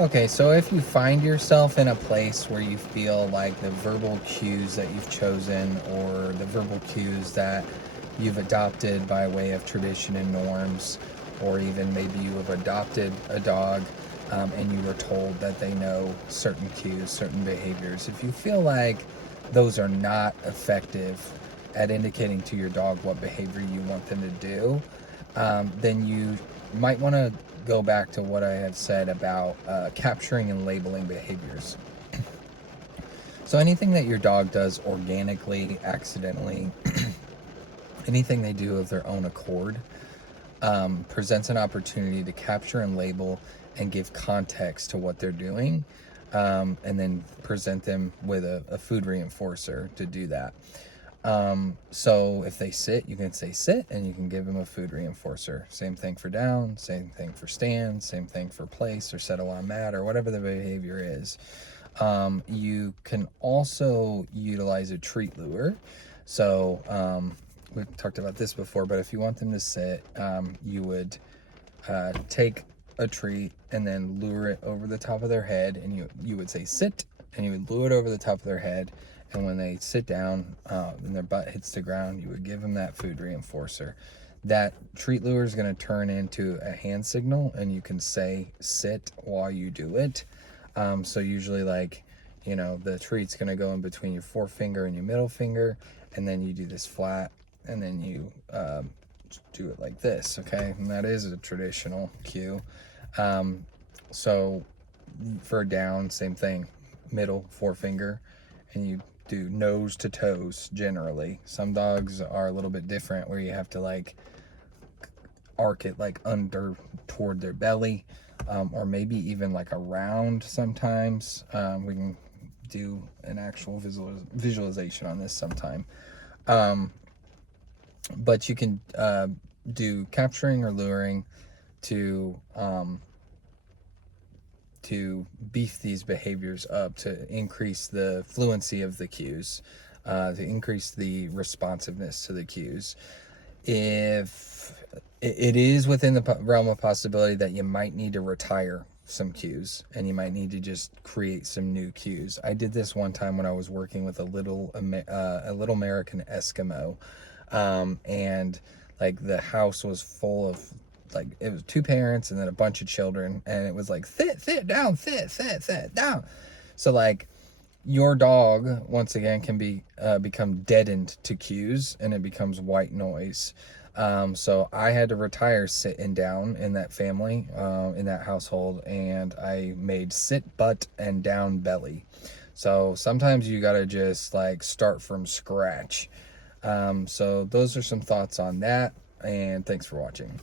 Okay, so if you find yourself in a place where you feel like the verbal cues that you've chosen or the verbal cues that you've adopted by way of tradition and norms, or even maybe you have adopted a dog and you were told that they know certain cues, certain behaviors, if you feel like those are not effective at indicating to your dog what behavior you want them to do, then you might want to go back to what I had said about capturing and labeling behaviors. So anything that your dog does organically, accidentally, anything they do of their own accord, presents an opportunity to capture and label and give context to what they're doing, and then present them with a food reinforcer to do that. So if they sit, you can say sit and you can give them a food reinforcer. Same thing for down, same thing for stand, same thing for place or settle on mat or whatever the behavior is. You can also utilize a treat lure. So we've talked about this before, but if you want them to sit, you would take a treat and then lure it over the top of their head, and you would say sit, and you would lure it over the top of their head, and when they sit down and their butt hits the ground, you would give them that food reinforcer. That treat lure is going to turn into a hand signal, and you can say sit while you do it. So usually, like, the treat's going to go in between your forefinger and your middle finger, and then you do this flat, and then you do it like this, okay? And that is a traditional cue. So for down, same thing, middle forefinger, and you do nose to toes generally. Some dogs are a little bit different where you have to like arc it like under toward their belly, or maybe even like around sometimes. We can do an actual visualization on this sometime. But you can do capturing or luring to beef these behaviors up, to increase the fluency of the cues, to increase the responsiveness to the cues. If it is within the realm of possibility that you might need to retire some cues and you might need to just create some new cues. I did this one time when I was working with a little American Eskimo, and like the house was full of, like, it was two parents and then a bunch of children, and it was like sit down, sit down. So like your dog once again can become deadened to cues, and it becomes white noise. So I had to retire sit and down in that family, in that household, and I made sit butt and down belly. So sometimes you got to just like start from scratch. So those are some thoughts on that, and thanks for watching.